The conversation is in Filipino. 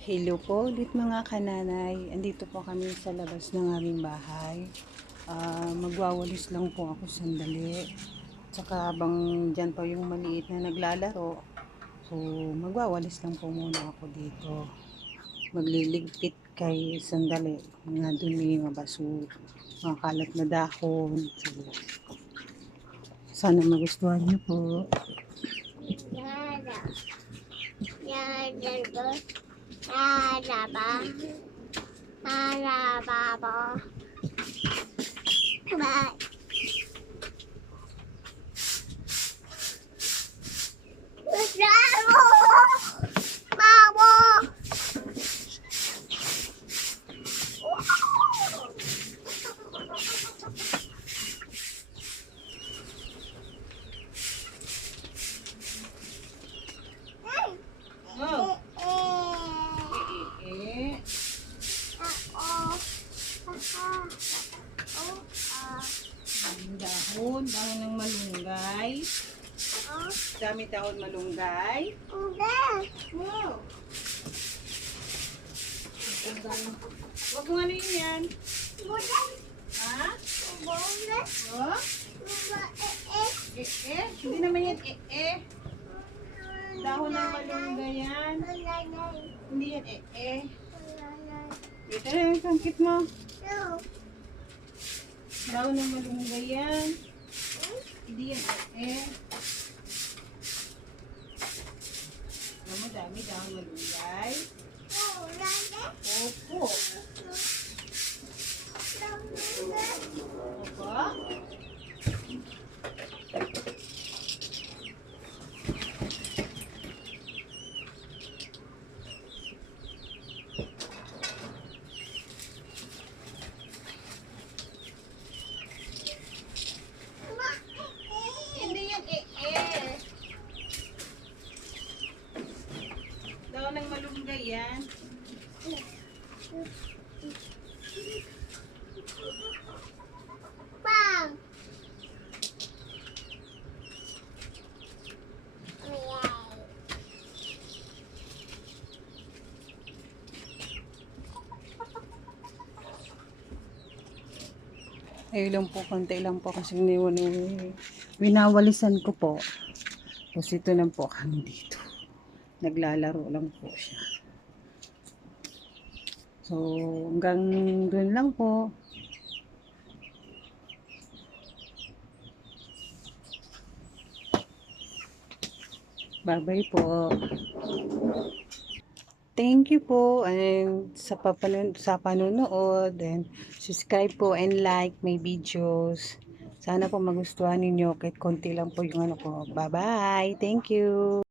Hello po ulit mga kananay. Andito po kami sa labas ng aming bahay. Ah, magwawalis lang po ako sandali. Tsaka habang dyan pa yung maliit na naglalaro, so magwawalis lang po muna ako dito. Magliligpit kay sandali. Mga dumi, mga baso, mga kalat na dahon. So, sana magustuhan niyo po. Yada. Yada 阿里巴巴，阿里巴巴，拜。Ah, dahon, dahon ng malunggay. oh, Dami dahon malunggay. hindi. Wow! Huwag mo ano yun yan. Bulan, Ha? bulan, Oh? bulan, eh, eh. Hindi naman yan eh, eh. Dahon ng malunggay yan. Hindi yan eh, eh. bulan, Ito na yung sangkit mo. no. Dahon ng malunggay yan. Hindi yan eh. Alam mo, dami dahon malunggay. Eh. Opo. Bulan, Opo. Hindi yan eh, eh. Dahon ng malunggay yan. Ayan. Ayun lang po, konti lang po kasi niwan winawalisan ko po. Tapos ito lang po kami dito. Naglalaro lang po siya. So, hanggang doon lang po. Bye-bye po. Thank you po and sa papanon sa panonood and subscribe po and like my videos. Sana po magustuhan ninyo kahit konti lang po yung ano ko. Bye-bye. Thank you.